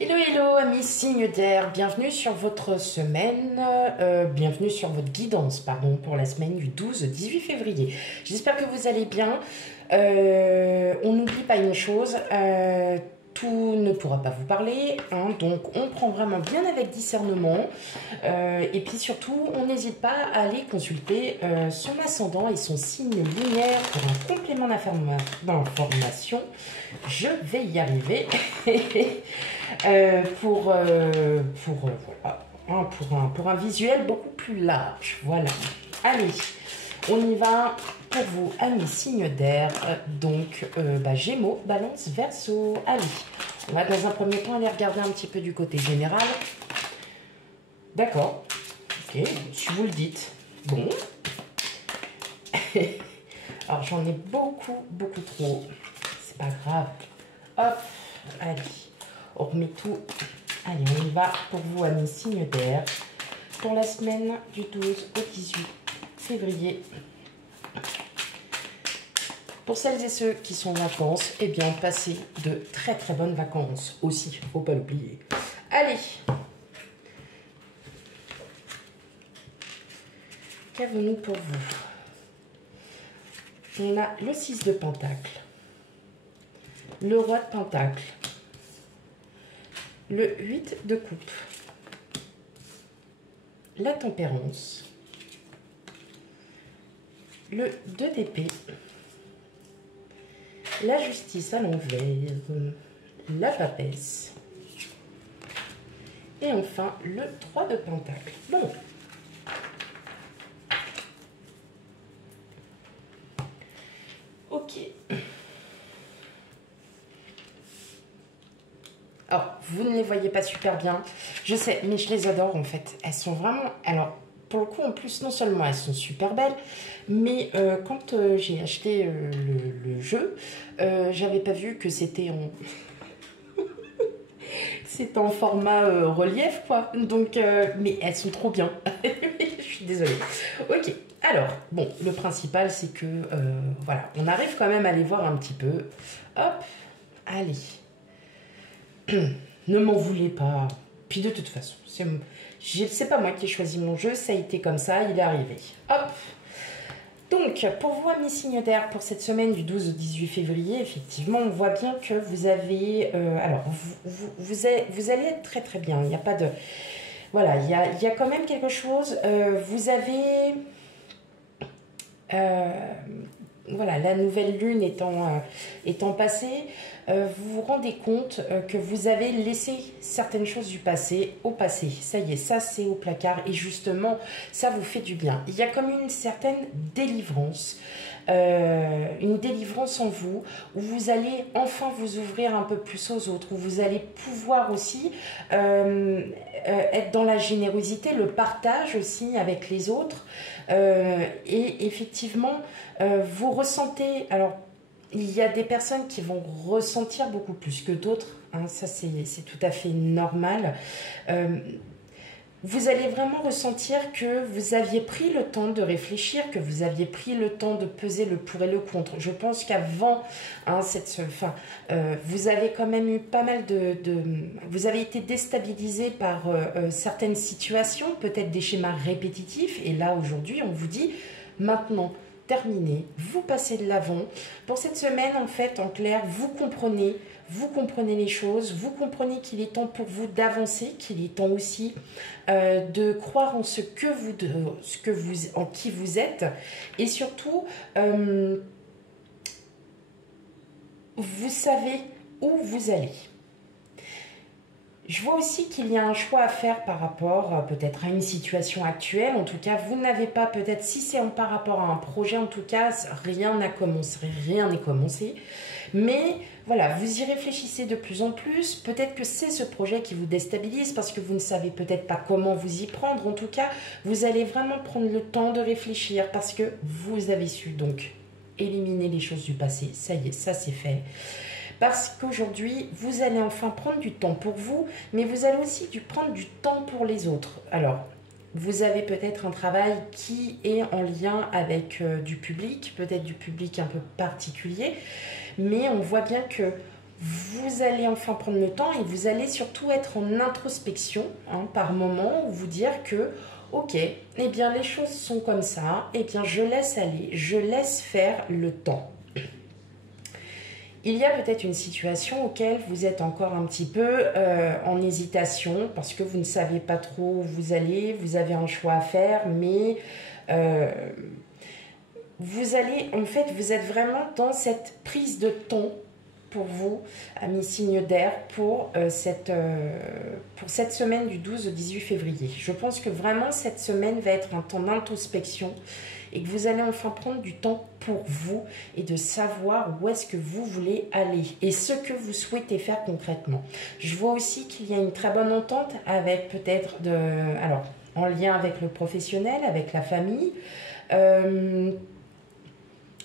Hello, hello, amis signes d'air, bienvenue sur votre semaine, bienvenue sur votre guidance, pardon, pour la semaine du 12-18 février. J'espère que vous allez bien. On n'oublie pas une chose, tout ne pourra pas vous parler, hein, donc on prend vraiment bien avec discernement. Et puis surtout, on n'hésite pas à aller consulter son ascendant et son signe lunaire pour un complément d'information. Je vais y arriver. Voilà, hein, pour un visuel beaucoup plus large. Voilà. Allez, on y va pour vous, amis signes d'air. Donc, Gémeaux, Balance, Verseau. Allez, on va dans un premier temps aller regarder un petit peu du côté général. D'accord. Ok, si vous le dites. Bon. Alors, j'en ai beaucoup trop. C'est pas grave. Hop, allez. On remet tout. Allez, on y va pour vous, amis signes d'air. Pour la semaine du 12 au 18 février. Pour celles et ceux qui sont en vacances, eh bien, passez de très bonnes vacances aussi. Il ne faut pas l'oublier. Allez. Qu'avons-nous pour vous? On a le 6 de Pentacle. Le roi de Pentacle. Le 8 de coupe, la tempérance, le 2 d'épée, la justice à l'envers, la papesse et enfin le 3 de pentacle. Bon. Ok. Alors, vous ne les voyez pas super bien, je sais, mais je les adore en fait. Elles sont vraiment... Alors, pour le coup, en plus, non seulement elles sont super belles, mais quand j'ai acheté le jeu, j'avais pas vu que c'était en... c'est en format relief, quoi. Donc, mais elles sont trop bien. Je suis désolée. Ok, alors, bon, le principal, c'est que, voilà, on arrive quand même à les voir un petit peu. Hop, allez. Ne m'en voulez pas. Puis de toute façon, c'est pas moi qui ai choisi mon jeu, ça a été comme ça, il est arrivé. Hop. Donc, pour vous, amis signes d'air, pour cette semaine du 12 au 18 février, effectivement, on voit bien que vous avez... alors, vous allez être très bien. Il n'y a pas de... Voilà, il y a quand même quelque chose. Vous avez... voilà, la nouvelle lune étant passée, vous vous rendez compte que vous avez laissé certaines choses du passé au passé. Ça y est, ça c'est au placard et justement, ça vous fait du bien. Il y a comme une certaine délivrance, une délivrance en vous, où vous allez enfin vous ouvrir un peu plus aux autres, où vous allez pouvoir aussi être dans la générosité, le partage aussi avec les autres. Et effectivement, vous ressentez... Alors, il y a des personnes qui vont ressentir beaucoup plus que d'autres, hein, ça c'est tout à fait normal. Vous allez vraiment ressentir que vous aviez pris le temps de réfléchir, que vous aviez pris le temps de peser le pour et le contre. Je pense qu'avant, hein, vous avez quand même eu pas mal vous avez été déstabilisé par certaines situations, peut-être des schémas répétitifs. Et là, aujourd'hui, on vous dit, maintenant, terminé, vous passez de l'avant. Pour cette semaine, en fait, en clair, vous comprenez les choses, vous comprenez qu'il est temps pour vous d'avancer, qu'il est temps aussi de croire en en qui vous êtes, et surtout, vous savez où vous allez. Je vois aussi qu'il y a un choix à faire par rapport peut-être à une situation actuelle. En tout cas, vous n'avez pas, peut-être si c'est par rapport à un projet, en tout cas, rien n'est commencé. Mais voilà, vous y réfléchissez de plus en plus. Peut-être que c'est ce projet qui vous déstabilise parce que vous ne savez peut-être pas comment vous y prendre. En tout cas, vous allez vraiment prendre le temps de réfléchir parce que vous avez su donc éliminer les choses du passé. Ça y est, ça c'est fait. Parce qu'aujourd'hui, vous allez enfin prendre du temps pour vous, mais vous allez aussi prendre du temps pour les autres. Alors, vous avez peut-être un travail qui est en lien avec du public, peut-être du public un peu particulier, mais on voit bien que vous allez enfin prendre le temps et vous allez surtout être en introspection hein, par moment où vous dire que ok, eh bien les choses sont comme ça, eh bien je laisse aller, je laisse faire le temps. Il y a peut-être une situation auquel vous êtes encore un petit peu en hésitation parce que vous ne savez pas trop où vous allez, vous avez un choix à faire, mais vous allez, en fait, vous êtes vraiment dans cette prise de temps pour vous, amis signes d'air, pour cette semaine du 12 au 18 février. Je pense que vraiment cette semaine va être un temps d'introspection et que vous allez enfin prendre du temps pour vous et de savoir où est-ce que vous voulez aller et ce que vous souhaitez faire concrètement. Je vois aussi qu'il y a une très bonne entente avec peut-être alors en lien avec le professionnel, avec la famille.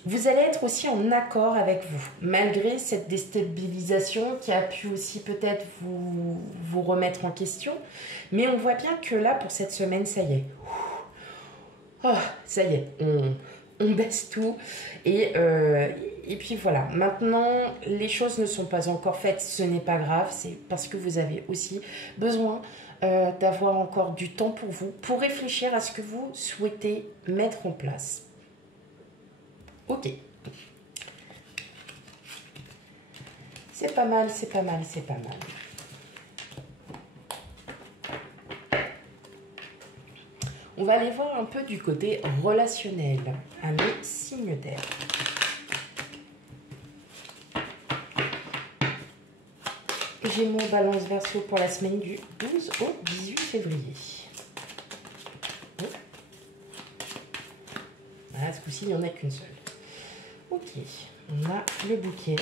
Vous allez être aussi en accord avec vous, malgré cette déstabilisation qui a pu aussi peut-être vous remettre en question. Mais on voit bien que là, pour cette semaine, ça y est. Oh, ça y est, on baisse tout. Et puis voilà, maintenant, les choses ne sont pas encore faites, ce n'est pas grave. C'est parce que vous avez aussi besoin d'avoir encore du temps pour vous, pour réfléchir à ce que vous souhaitez mettre en place. Ok. C'est pas mal, c'est pas mal, c'est pas mal. On va aller voir un peu du côté relationnel, à mes signes d'air. Gémeaux, Balance, Verseau pour la semaine du 12 au 18 février. Voilà, ce coup-ci, il n'y en a qu'une seule. Ok, on a le bouquet.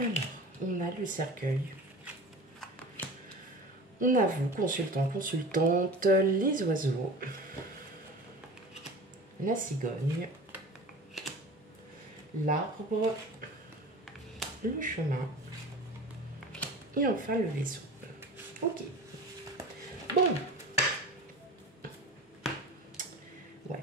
Alors, on a le cercueil. On a vous, consultant, consultante, les oiseaux, la cigogne, l'arbre, le chemin et enfin le vaisseau. Ok. Bon. Ouais.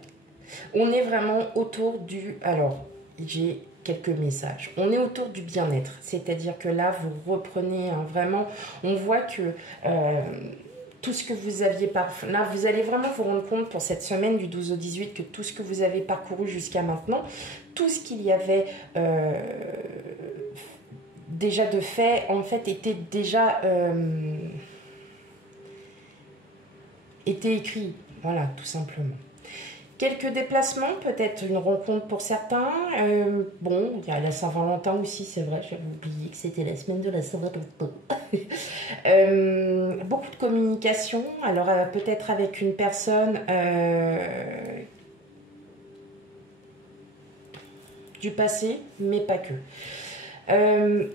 On est vraiment autour du... Alors, j'ai quelques messages. On est autour du bien-être. C'est-à-dire que là, vous reprenez vraiment... On voit que... tout ce que vous aviez parcouru, là vous allez vraiment vous rendre compte pour cette semaine du 12 au 18 que tout ce que vous avez parcouru jusqu'à maintenant, tout ce qu'il y avait déjà de fait, en fait était déjà était écrit, voilà, tout simplement. Quelques déplacements, peut-être une rencontre pour certains. Bon, il y a la Saint-Valentin aussi, c'est vrai, j'avais oublié que c'était la semaine de la Saint-Valentin. Beaucoup de communication, alors peut-être avec une personne du passé, mais pas que.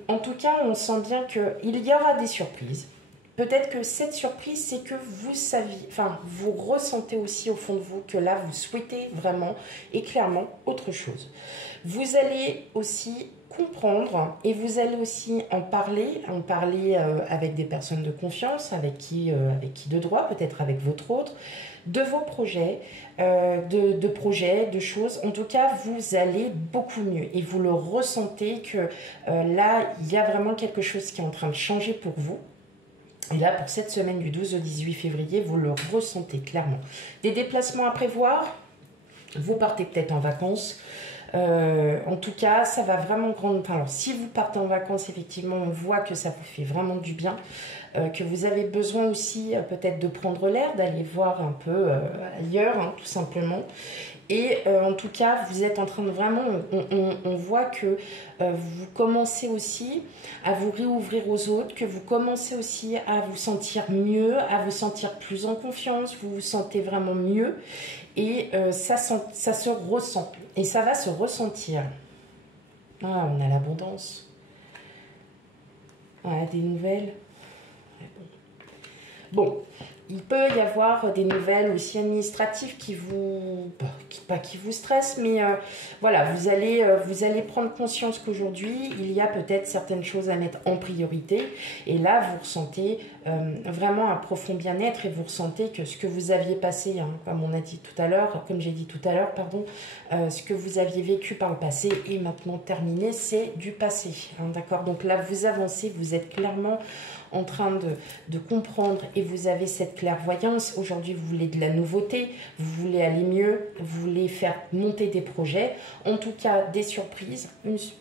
En tout cas, on sent bien qu'il y aura des surprises. Peut-être que cette surprise, c'est que vous saviez, enfin, vous ressentez aussi au fond de vous que là, vous souhaitez vraiment et clairement autre chose. Vous allez aussi comprendre et vous allez aussi en parler avec des personnes de confiance, avec qui de droit, peut-être avec votre autre, de vos projets, de choses. En tout cas, vous allez beaucoup mieux et vous le ressentez que là, il y a vraiment quelque chose qui est en train de changer pour vous. Et là, pour cette semaine du 12 au 18 février, vous le ressentez clairement. Des déplacements à prévoir, vous partez peut-être en vacances. En tout cas, ça va vraiment grande... Enfin, alors, si vous partez en vacances, effectivement, on voit que ça vous fait vraiment du bien. Que vous avez besoin aussi peut-être de prendre l'air, d'aller voir un peu ailleurs, hein, tout simplement. Et en tout cas, vous êtes en train de vraiment, on voit que vous commencez aussi à vous réouvrir aux autres, que vous commencez aussi à vous sentir mieux, à vous sentir plus en confiance, vous vous sentez vraiment mieux et ça se ressent et ça va se ressentir. Ah, on a l'abondance. Ah, des nouvelles. Bon, Il peut y avoir des nouvelles aussi administratives qui vous, pas qui vous stressent, mais voilà, vous allez prendre conscience qu'aujourd'hui, il y a peut-être certaines choses à mettre en priorité. Et là, vous ressentez vraiment un profond bien-être et vous ressentez que ce que vous aviez passé, hein, comme on a dit tout à l'heure, comme j'ai dit tout à l'heure, pardon, ce que vous aviez vécu par le passé est maintenant terminé, c'est du passé. Hein, d'accord? Donc là, vous avancez, vous êtes clairement en train de comprendre et vous avez cette clairvoyance. Aujourd'hui, vous voulez de la nouveauté, vous voulez aller mieux, vous voulez faire monter des projets, en tout cas des surprises,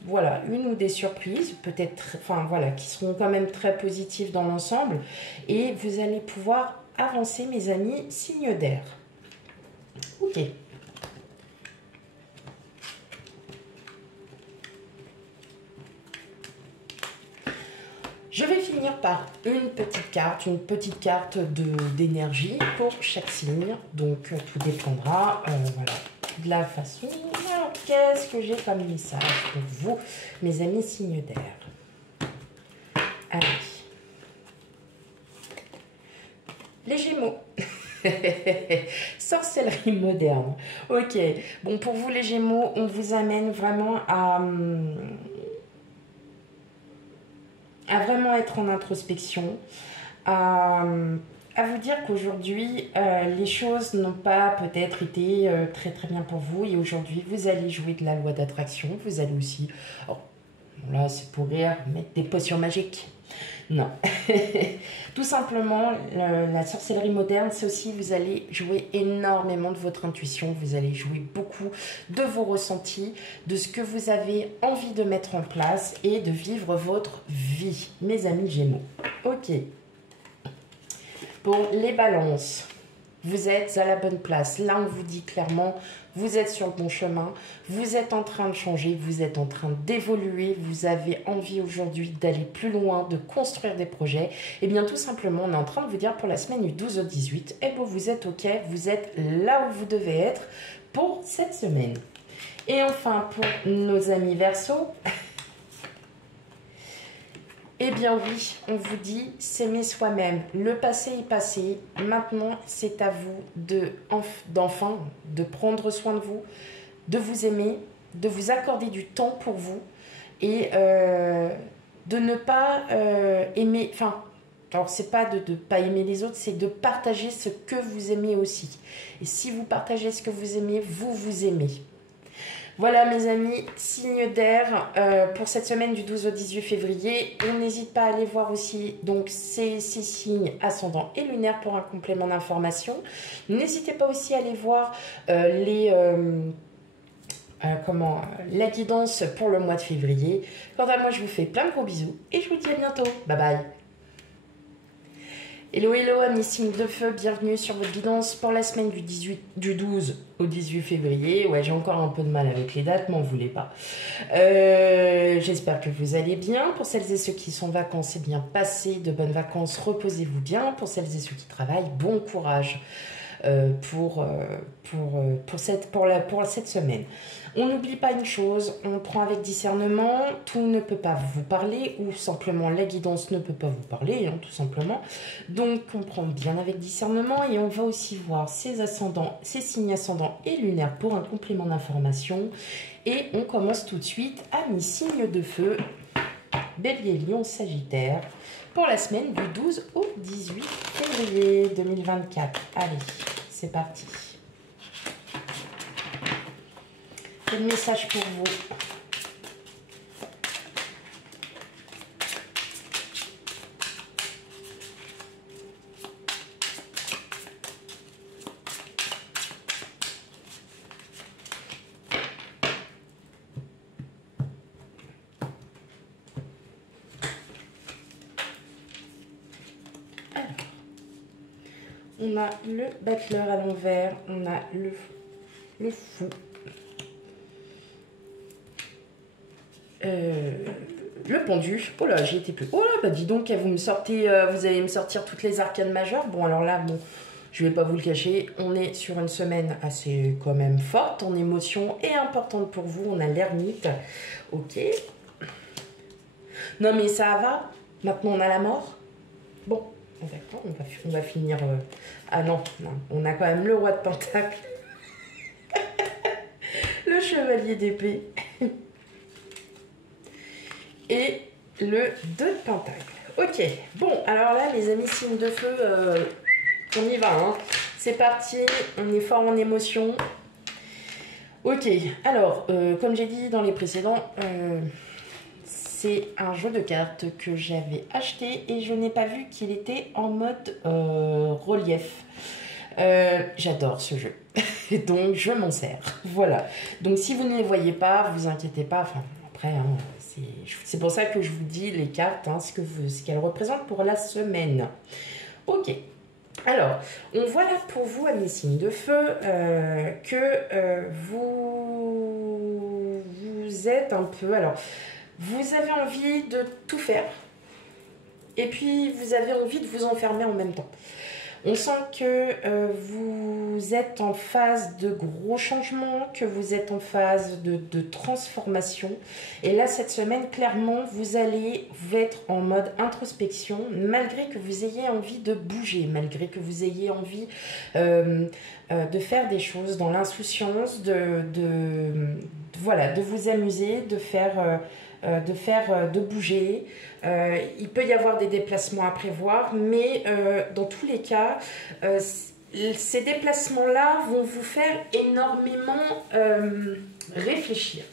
voilà, une ou des surprises, peut-être, enfin voilà, qui seront quand même très positives dans l'ensemble et vous allez pouvoir avancer, mes amis, signe d'air. Ok. Je vais finir par une petite carte d'énergie pour chaque signe. Donc, tout dépendra voilà, de la façon. Alors, qu'est-ce que j'ai comme message pour vous, mes amis signes d'air? Allez. Les Gémeaux. Sorcellerie moderne. Ok. Bon, pour vous, les Gémeaux, on vous amène vraiment à vraiment être en introspection, à vous dire qu'aujourd'hui, les choses n'ont pas peut-être été très très bien pour vous et aujourd'hui, vous allez jouer de la loi d'attraction, vous allez aussi, oh, là c'est pour rire, mettre des potions magiques. Non, tout simplement, la sorcellerie moderne, c'est aussi, vous allez jouer énormément de votre intuition, vous allez jouer beaucoup de vos ressentis, de ce que vous avez envie de mettre en place et de vivre votre vie, mes amis Gémeaux. Ok, pour les balances, vous êtes à la bonne place. Là, on vous dit clairement, vous êtes sur le bon chemin, vous êtes en train de changer, vous êtes en train d'évoluer, vous avez envie aujourd'hui d'aller plus loin, de construire des projets. Et bien, tout simplement, on est en train de vous dire pour la semaine du 12 au 18, eh bien, vous êtes OK, vous êtes là où vous devez être pour cette semaine. Et enfin, pour nos amis Verseaux, eh bien oui, on vous dit, s'aimer soi-même. Le passé est passé. Maintenant, c'est à vous de prendre soin de vous, de vous aimer, de vous accorder du temps pour vous et de ne pas aimer... Enfin, alors c'est pas de ne pas aimer les autres, c'est de partager ce que vous aimez aussi. Et si vous partagez ce que vous aimez, vous vous aimez. Voilà mes amis, signe d'air pour cette semaine du 12 au 18 février. On n'hésite pas à aller voir aussi donc ces signes ascendants et lunaires pour un complément d'information. N'hésitez pas aussi à aller voir la guidance pour le mois de février. Quant à moi, je vous fais plein de gros bisous et je vous dis à bientôt. Bye bye. Hello, hello, amis signes de feu, bienvenue sur votre guidance pour la semaine du 12 au 18 février. Ouais, j'ai encore un peu de mal avec les dates, m'en voulez pas. J'espère que vous allez bien. Pour celles et ceux qui sont en vacances, c'est bien passé, de bonnes vacances, reposez-vous bien. Pour celles et ceux qui travaillent, bon courage pour cette semaine. On n'oublie pas une chose, on prend avec discernement, tout ne peut pas vous parler ou simplement la guidance ne peut pas vous parler, hein, tout simplement. Donc on prend bien avec discernement et on va aussi voir ses ascendants, ses signes ascendants et lunaires pour un complément d'information. Et on commence tout de suite à mes signes de feu, Bélier, Lion, Sagittaire, pour la semaine du 12 au 18 février 2024. Allez, c'est parti. Quel message pour vous? Alors, on a le battleur à l'envers, on a le fou. Le pendu. Oh là, j'ai été plus. Oh là, bah dis donc, vous me sortez, vous allez me sortir toutes les arcanes majeures. Bon, alors là, bon, je vais pas vous le cacher, on est sur une semaine assez quand même forte en émotion et importante pour vous. On a l'ermite. Ok. Non mais ça va. Maintenant, on a la mort. Bon, D'accord, on va finir... Ah non, non, on a quand même le roi de Pentacle, le chevalier d'épée et le 2 de Pentacle. Ok, bon, alors là, les amis, signes de feu, on y va, hein. C'est parti, on est fort en émotion. Ok, alors, comme j'ai dit dans les précédents, c'est un jeu de cartes que j'avais acheté et je n'ai pas vu qu'il était en mode relief. J'adore ce jeu, et donc je m'en sers. Voilà, donc si vous ne les voyez pas, vous inquiétez pas, enfin, après, hein, c'est pour ça que je vous dis les cartes, hein, ce qu'elles représentent pour la semaine. Ok. Alors, on voit là pour vous, amis signes de feu, que vous êtes un peu... Alors, vous avez envie de tout faire, et puis vous avez envie de vous enfermer en même temps. On sent que vous êtes en phase de gros changements, que vous êtes en phase de transformation. Et là, cette semaine, clairement, vous être en mode introspection, malgré que vous ayez envie de bouger, malgré que vous ayez envie de faire des choses dans l'insouciance, voilà, de vous amuser, de bouger. Il peut y avoir des déplacements à prévoir, mais dans tous les cas, ces déplacements-là vont vous faire énormément réfléchir.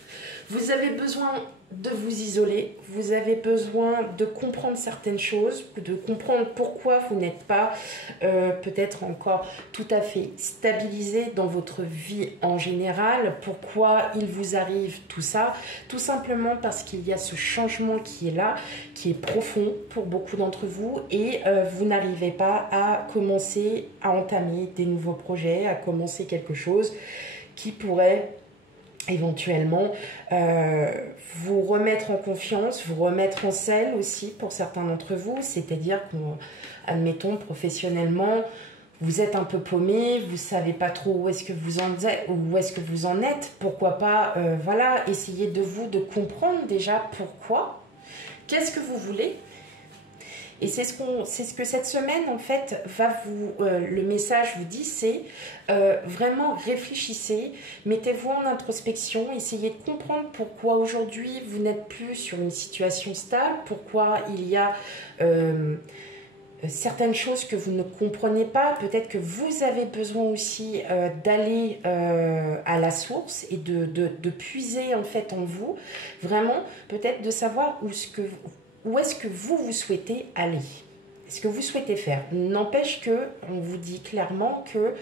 Vous avez besoin de vous isoler, vous avez besoin de comprendre certaines choses, de comprendre pourquoi vous n'êtes pas peut-être encore tout à fait stabilisé dans votre vie en général, pourquoi il vous arrive tout ça, tout simplement parce qu'il y a ce changement qui est là, qui est profond pour beaucoup d'entre vous et vous n'arrivez pas à commencer à entamer des nouveaux projets, à commencer quelque chose qui pourrait éventuellement vous remettre en confiance, vous remettre en selle aussi pour certains d'entre vous, c'est-à-dire qu'admettons professionnellement, vous êtes un peu paumé, vous ne savez pas trop où est-ce que vous en êtes, pourquoi pas, voilà, essayez de comprendre déjà pourquoi, qu'est-ce que vous voulez. Et c'est ce que cette semaine, en fait, le message vous dit, c'est vraiment réfléchissez, mettez-vous en introspection, essayez de comprendre pourquoi aujourd'hui vous n'êtes plus sur une situation stable, pourquoi il y a certaines choses que vous ne comprenez pas, peut-être que vous avez besoin aussi d'aller à la source et de puiser en fait en vous, vraiment peut-être de savoir où est-ce que vous souhaitez aller, ce que vous souhaitez faire. N'empêche qu'on vous dit clairement qu'il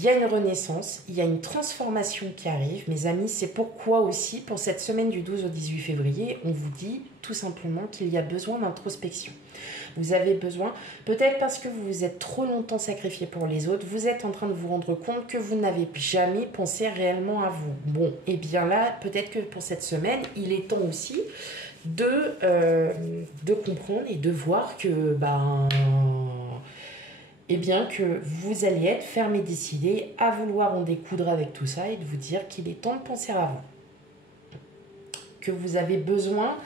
y a une renaissance, il y a une transformation qui arrive. Mes amis, c'est pourquoi aussi, pour cette semaine du 12 au 18 février, on vous dit tout simplement qu'il y a besoin d'introspection. Vous avez besoin, peut-être parce que vous vous êtes trop longtemps sacrifié pour les autres, vous êtes en train de vous rendre compte que vous n'avez jamais pensé réellement à vous. Bon, et bien là, peut-être que pour cette semaine, il est temps aussi de comprendre et de voir que que vous allez être ferme et décidé à vouloir en découdre avec tout ça et de vous dire qu'il est temps de penser à vous, que vous avez besoin,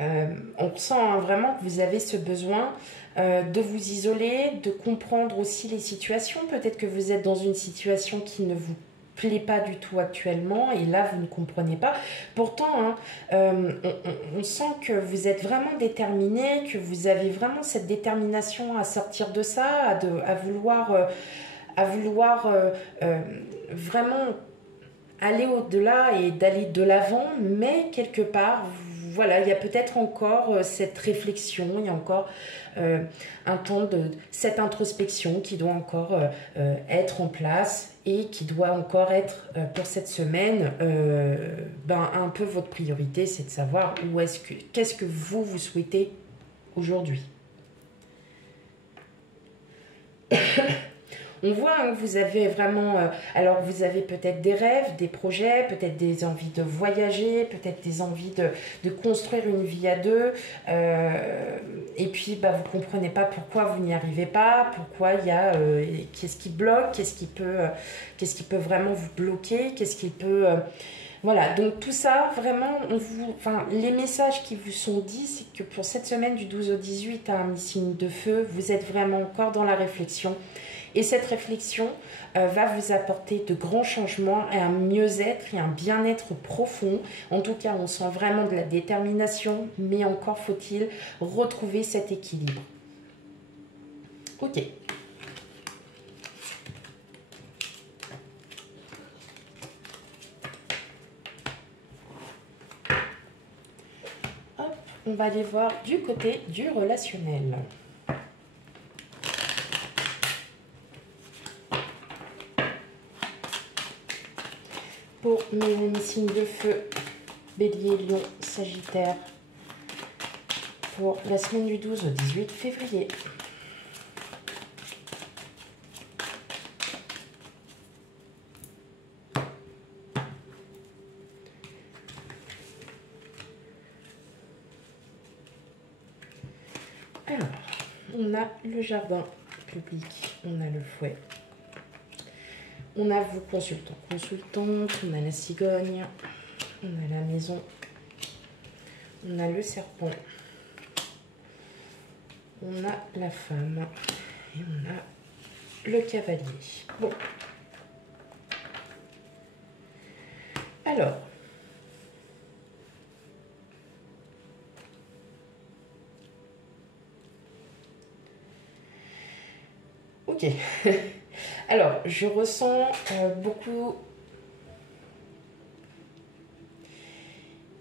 on ressent vraiment que vous avez ce besoin de vous isoler, de comprendre aussi les situations, peut-être que vous êtes dans une situation qui ne vous plaît pas du tout actuellement et là vous ne comprenez pas. Pourtant on sent que vous êtes vraiment déterminé, que vous avez vraiment cette détermination à sortir de ça, à vouloir vraiment aller au-delà et d'aller de l'avant, mais quelque part voilà, il y a peut-être encore cette réflexion, il y a encore un temps de cette introspection qui doit encore être en place et qui doit encore être pour cette semaine un peu votre priorité, c'est de savoir qu'est-ce que vous souhaitez aujourd'hui. On voit que vous avez vraiment... alors, vous avez peut-être des rêves, des projets, peut-être des envies de voyager, peut-être des envies de construire une vie à deux. Et puis, vous ne comprenez pas pourquoi vous n'y arrivez pas, pourquoi il y a... qu'est-ce qui bloque, qu'est-ce qui peut vraiment vous bloquer, qu'est-ce qui peut... Voilà, donc tout ça, vraiment, les messages qui vous sont dits, c'est que pour cette semaine du 12 au 18 à un signe de feu, vous êtes vraiment encore dans la réflexion. Et cette réflexion va vous apporter de grands changements et un mieux-être et un bien-être profond. En tout cas, on sent vraiment de la détermination, mais encore faut-il retrouver cet équilibre. Ok. Hop, on va aller voir du côté du relationnel. Pour mes signes de feu, Bélier, Lion, Sagittaire, pour la semaine du 12 au 18 février. Alors, on a le jardin public, on a le fouet. On a vous, consultant, consultante, on a la cigogne, on a la maison, on a le serpent, on a la femme et on a le cavalier. Bon. Alors. Ok. Alors, je ressens beaucoup...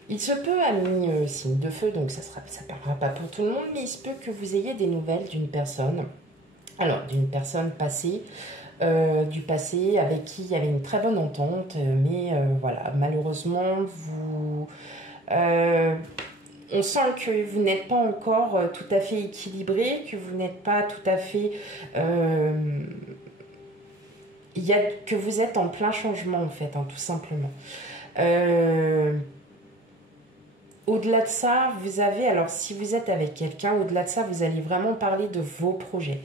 Il se peut, ami signe de feu, donc ça ne parlera pas pour tout le monde, mais il se peut que vous ayez des nouvelles d'une personne. Alors, d'une personne passée, du passé, avec qui il y avait une très bonne entente, mais voilà, malheureusement, on sent que vous n'êtes pas encore tout à fait équilibré, que vous n'êtes pas tout à fait... que vous êtes en plein changement, en fait, hein, tout simplement. Au-delà de ça, vous avez... Alors, si vous êtes avec quelqu'un, au-delà de ça, vous allez vraiment parler de vos projets.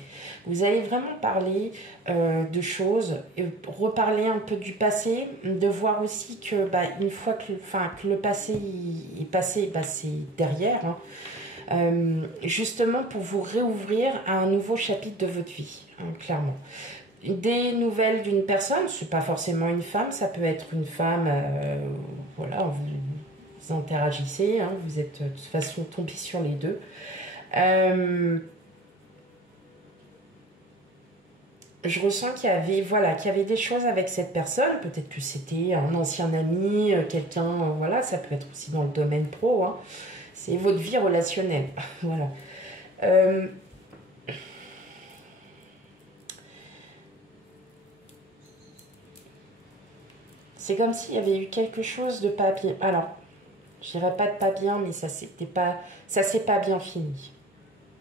Vous allez vraiment parler de choses, reparler un peu du passé, de voir aussi que une fois que le passé est passé, c'est derrière, hein, justement pour vous réouvrir à un nouveau chapitre de votre vie, hein, clairement. Des nouvelles d'une personne, c'est pas forcément une femme, ça peut être une femme, voilà, vous interagissez, hein, vous êtes de toute façon tombé sur les deux. Je ressens qu'il y avait, voilà, qu'il y avait des choses avec cette personne, peut-être que c'était un ancien ami, quelqu'un, voilà, ça peut être aussi dans le domaine pro, hein. C'est votre vie relationnelle, voilà. C'est comme s'il y avait eu quelque chose de pas bien. Alors, je dirais pas de pas bien, mais ça s'est pas bien fini.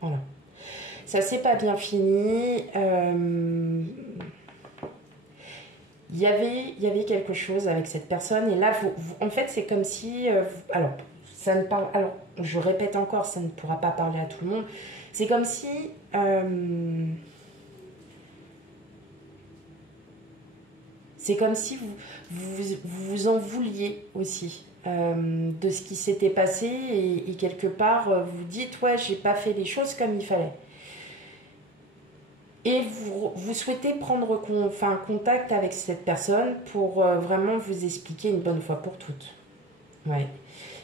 Voilà. Ça s'est pas bien fini. Il y avait quelque chose avec cette personne. Et là, en fait, c'est comme si... alors, ça ne parle... Alors, je répète encore, ça ne pourra pas parler à tout le monde. C'est comme si... c'est comme si vous en vouliez aussi de ce qui s'était passé et quelque part vous dites ouais j'ai pas fait les choses comme il fallait et vous souhaitez prendre contact avec cette personne pour vraiment vous expliquer une bonne fois pour toutes. Ouais,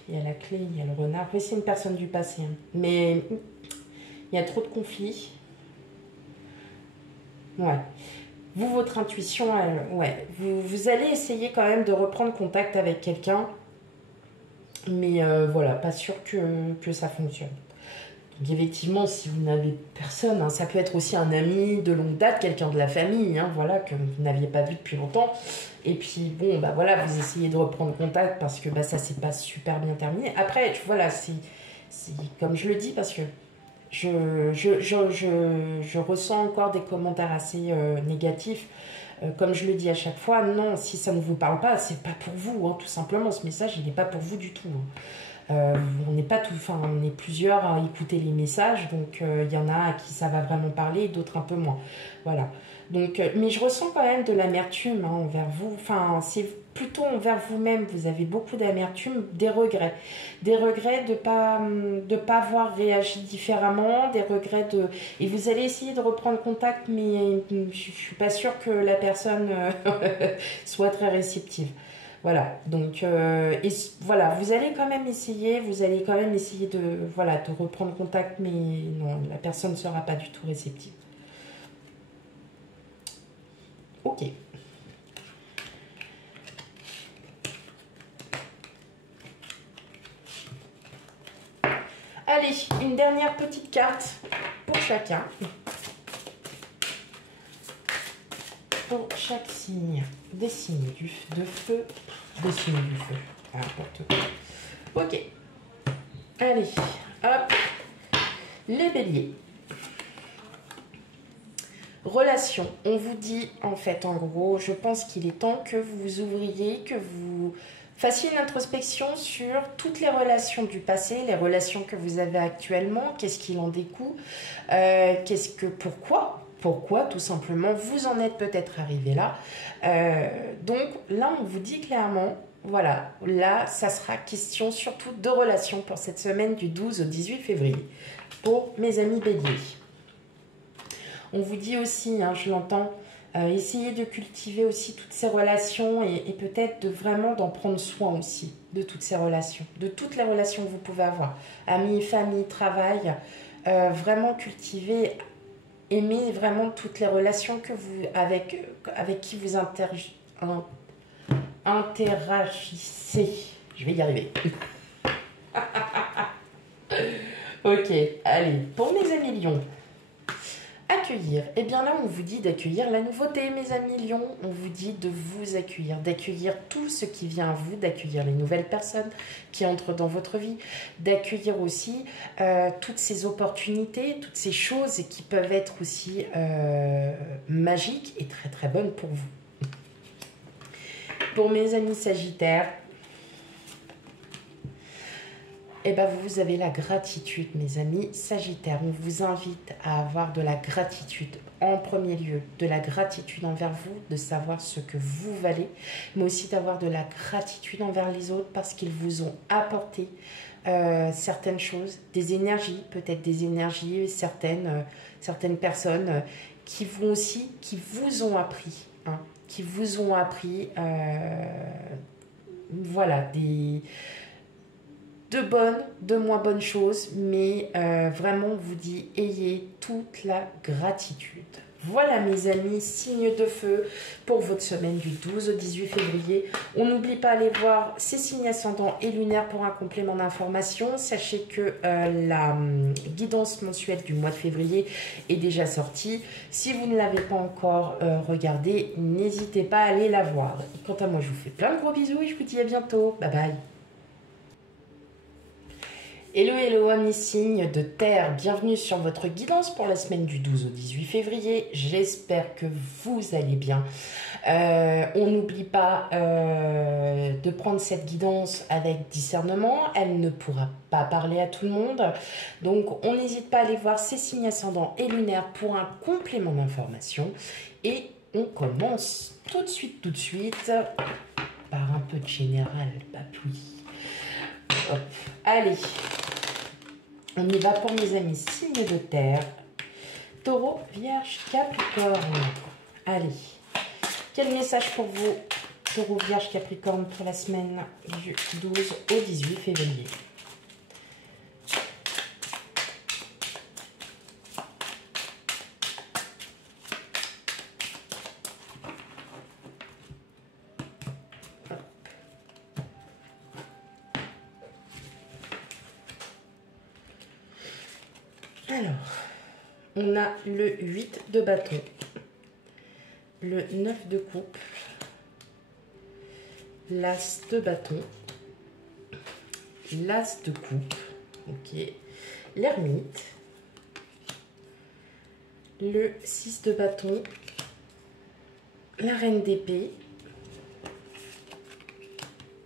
il y a la clé, il y a le renard, oui c'est une personne du passé, hein. Mais il y a trop de conflits. Ouais. Vous, votre intuition, ouais, vous allez essayer quand même de reprendre contact avec quelqu'un, mais voilà, pas sûr que ça fonctionne. Donc effectivement, si vous n'avez personne, hein, ça peut être aussi un ami de longue date, quelqu'un de la famille, hein, voilà, que vous n'aviez pas vu depuis longtemps. Et puis bon, voilà, vous essayez de reprendre contact parce que ça s'est pas super bien terminé. Après, voilà, c'est comme je le dis parce que je ressens encore des commentaires assez négatifs. Comme je le dis à chaque fois, non, si ça ne vous parle pas, c'est pas pour vous, hein, tout simplement. Ce message, il n'est pas pour vous du tout, hein. On n'est pas on est plusieurs à écouter les messages, donc il y en a à qui ça va vraiment parler, d'autres un peu moins. Voilà. Donc, mais je ressens quand même de l'amertume, hein, envers vous. Enfin, plutôt envers vous-même, vous avez beaucoup d'amertume, des regrets. Des regrets de pas avoir réagi différemment, des regrets de... Et vous allez essayer de reprendre contact, mais je ne suis pas sûre que la personne soit très réceptive. Voilà, donc voilà, vous allez quand même essayer, de, voilà, de reprendre contact, mais non, la personne ne sera pas du tout réceptive. Ok. Allez, une dernière petite carte pour chacun. Pour chaque signe, des signes de feu, des signes du feu, n'importe quoi. Ok. Allez, hop. Les béliers. Relation. On vous dit, en fait, en gros, je pense qu'il est temps que vous vous ouvriez, que vous fassiez une introspection sur toutes les relations du passé, les relations que vous avez actuellement, qu'est-ce qu'il en découle, pourquoi, tout simplement, vous en êtes peut-être arrivé là. Donc là, on vous dit clairement, voilà, là, ça sera question surtout de relations pour cette semaine du 12 au 18 février, pour mes amis béliers. On vous dit aussi, hein, je l'entends, essayez de cultiver aussi toutes ces relations et peut-être de vraiment d'en prendre soin aussi de toutes ces relations, de toutes les relations que vous pouvez avoir, amis, famille, travail, vraiment cultiver, aimer vraiment toutes les relations que vous, avec qui vous interagissez. Je vais y arriver. Ok, allez, pour mes amis lions. Accueillir. Eh bien là, on vous dit d'accueillir la nouveauté, mes amis lions. On vous dit de vous accueillir, d'accueillir tout ce qui vient à vous, d'accueillir les nouvelles personnes qui entrent dans votre vie, d'accueillir aussi toutes ces opportunités, toutes ces choses qui peuvent être aussi magiques et très très bonnes pour vous. Pour mes amis sagittaires, eh bien, vous avez la gratitude, mes amis sagittaires. On vous invite à avoir de la gratitude en premier lieu, de la gratitude envers vous, de savoir ce que vous valez, mais aussi d'avoir de la gratitude envers les autres parce qu'ils vous ont apporté certaines choses, des énergies, peut-être des énergies, certaines personnes qui vous ont appris, hein, qui vous ont appris, voilà, de bonnes, de moins bonnes choses, mais vraiment on vous dit ayez toute la gratitude. Voilà mes amis, signes de feu pour votre semaine du 12 au 18 février. On n'oublie pas d'aller voir ces signes ascendants et lunaires pour un complément d'information. Sachez que la guidance mensuelle du mois de février est déjà sortie. Si vous ne l'avez pas encore regardée, n'hésitez pas à aller la voir. Quant à moi, je vous fais plein de gros bisous et je vous dis à bientôt. Bye bye. Hello, hello, amis signes de terre, bienvenue sur votre guidance pour la semaine du 12 au 18 février. J'espère que vous allez bien. On n'oublie pas de prendre cette guidance avec discernement. Elle ne pourra pas parler à tout le monde. Donc, on n'hésite pas à aller voir ces signes ascendants et lunaires pour un complément d'information. Et on commence tout de suite, par un peu de général, papouille. Hop. Allez, on y va pour mes amis signes de terre, taureau, vierge, capricorne. Allez, quel message pour vous, taureau, vierge, capricorne, pour la semaine du 12 au 18 février? Alors, on a le 8 de bâton, le 9 de coupe, l'as de bâton, l'as de coupe, ok, l'ermite, le 6 de bâton, la reine d'épée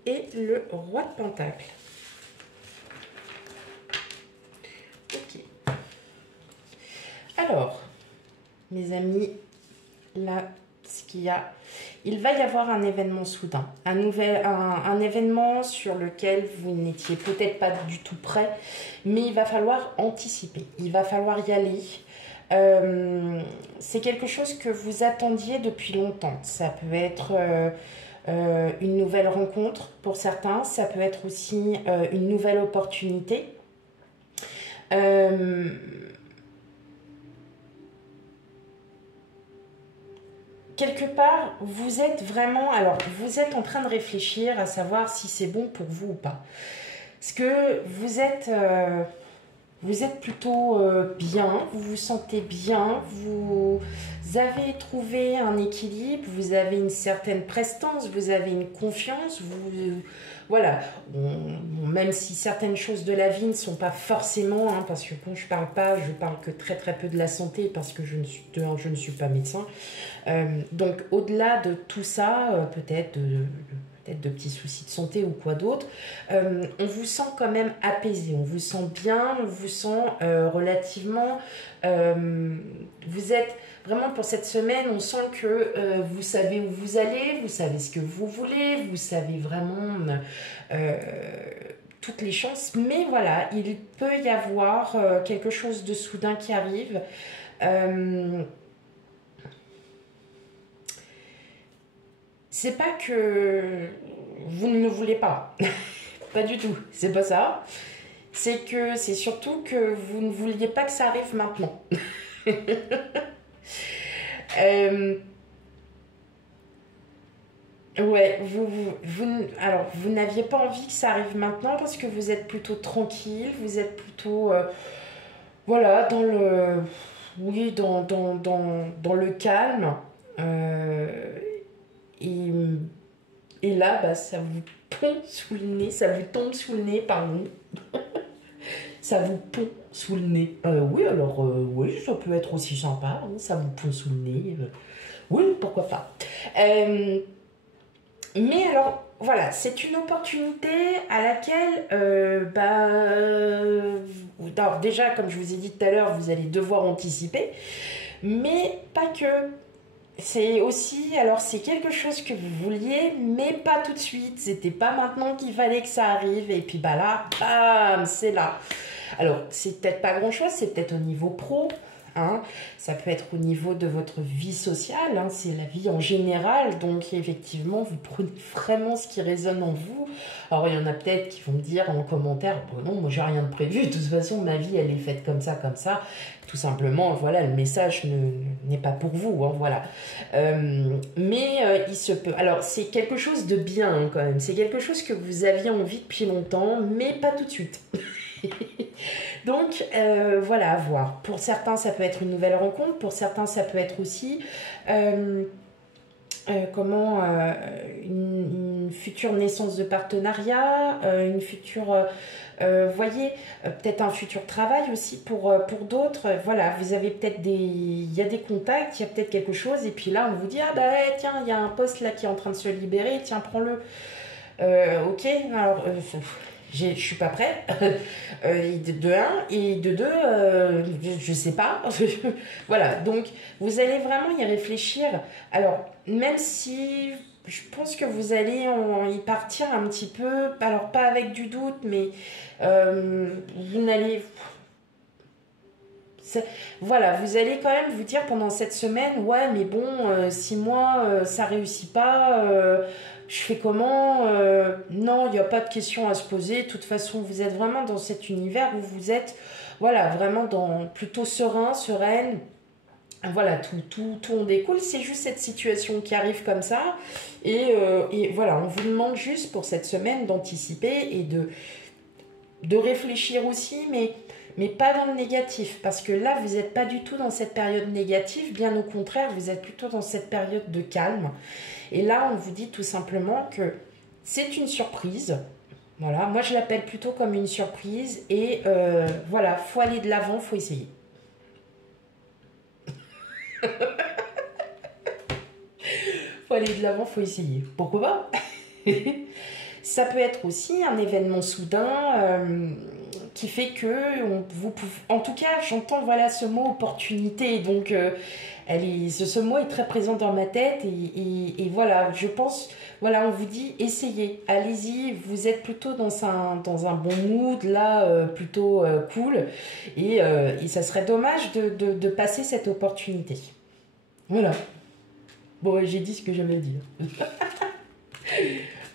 et le roi de pentacle. Ok. Alors, mes amis, là, ce qu'il y a, il va y avoir un événement soudain, un événement sur lequel vous n'étiez peut-être pas du tout prêt, mais il va falloir anticiper, il va falloir y aller. C'est quelque chose que vous attendiez depuis longtemps. Ça peut être une nouvelle rencontre pour certains, ça peut être aussi une nouvelle opportunité. Quelque part, vous êtes vraiment... Alors, vous êtes en train de réfléchir à savoir si c'est bon pour vous ou pas. Parce que vous êtes plutôt bien, vous vous sentez bien, vous avez trouvé un équilibre, vous avez une certaine prestance, vous avez une confiance, voilà. Même si certaines choses de la vie ne sont pas forcément, hein, parce que bon, je parle que très très peu de la santé, parce que je ne suis pas médecin. Donc au-delà de tout ça, peut-être de petits soucis de santé ou quoi d'autre, on vous sent quand même apaisé, on vous sent bien, on vous sent relativement... vous êtes vraiment pour cette semaine, on sent que vous savez où vous allez, vous savez ce que vous voulez, vous savez vraiment toutes les chances, mais voilà, il peut y avoir quelque chose de soudain qui arrive. C'est pas que vous ne le voulez pas, pas du tout, c'est pas ça. C'est que c'est surtout que vous ne vouliez pas que ça arrive maintenant. Ouais, alors vous n'aviez pas envie que ça arrive maintenant parce que vous êtes plutôt tranquille, vous êtes plutôt, voilà, oui, dans le calme. Et, et là, bah, ça vous pond sous le nez, ça vous tombe sous le nez, pardon. Ça vous pond sous le nez. Oui, alors, oui, ça peut être aussi sympa, hein, ça vous pond sous le nez. Oui, pourquoi pas. Mais alors, voilà, c'est une opportunité à laquelle, alors déjà, comme je vous ai dit tout à l'heure, vous allez devoir anticiper, mais pas que. C'est aussi, alors c'est quelque chose que vous vouliez, mais pas tout de suite. C'était pas maintenant qu'il fallait que ça arrive, et puis bah là, bam, c'est là. Alors, c'est peut-être pas grand-chose, c'est peut-être au niveau pro, hein. Ça peut être au niveau de votre vie sociale, hein. C'est la vie en général, donc effectivement, vous prenez vraiment ce qui résonne en vous. Alors, il y en a peut-être qui vont me dire en commentaire, bon, non, moi j'ai rien de prévu, de toute façon, ma vie, elle est faite comme ça, comme ça. Tout simplement, voilà, le message n'est pas pour vous, hein, voilà. Mais il se peut. Alors, c'est quelque chose de bien, hein, quand même. C'est quelque chose que vous aviez envie depuis longtemps, mais pas tout de suite. Donc, voilà, à voir. Pour certains, ça peut être une nouvelle rencontre. Pour certains, ça peut être aussi une future naissance de partenariat, une future... voyez, peut-être un futur travail aussi pour d'autres. Voilà, vous avez peut-être il y a des contacts, il y a peut-être quelque chose. Et puis là, on vous dit, ah bah tiens, il y a un poste là qui est en train de se libérer, tiens, prends-le. Ok, alors... je suis pas prêt, de un, et de deux, je sais pas. Voilà, donc vous allez vraiment y réfléchir. Alors, même si je pense que vous allez y partir un petit peu, alors pas avec du doute, mais vous n'allez... Voilà, vous allez quand même vous dire pendant cette semaine, ouais, mais bon, 6 mois, ça réussit pas, je fais comment? Non, il n'y a pas de question à se poser. De toute façon, vous êtes vraiment dans cet univers où vous êtes, voilà, vraiment plutôt serein, sereine. Voilà, tout en découle. C'est juste cette situation qui arrive comme ça. Et voilà, on vous demande juste pour cette semaine d'anticiper et de réfléchir aussi, mais pas dans le négatif, parce que là, vous n'êtes pas du tout dans cette période négative, bien au contraire, vous êtes plutôt dans cette période de calme. Et là, on vous dit tout simplement que c'est une surprise. Voilà, moi je l'appelle plutôt comme une surprise, et voilà, faut aller de l'avant, faut essayer. Faut aller de l'avant, faut essayer. Pourquoi pas? Ça peut être aussi un événement soudain... qui fait que vous pouvez, en tout cas, j'entends voilà ce mot opportunité, donc ce mot est très présent dans ma tête et voilà, je pense, voilà, on vous dit essayez, allez-y, vous êtes plutôt dans un bon mood là, plutôt cool et ça serait dommage de passer cette opportunité. Voilà. Bon, j'ai dit ce que j'avais à dire.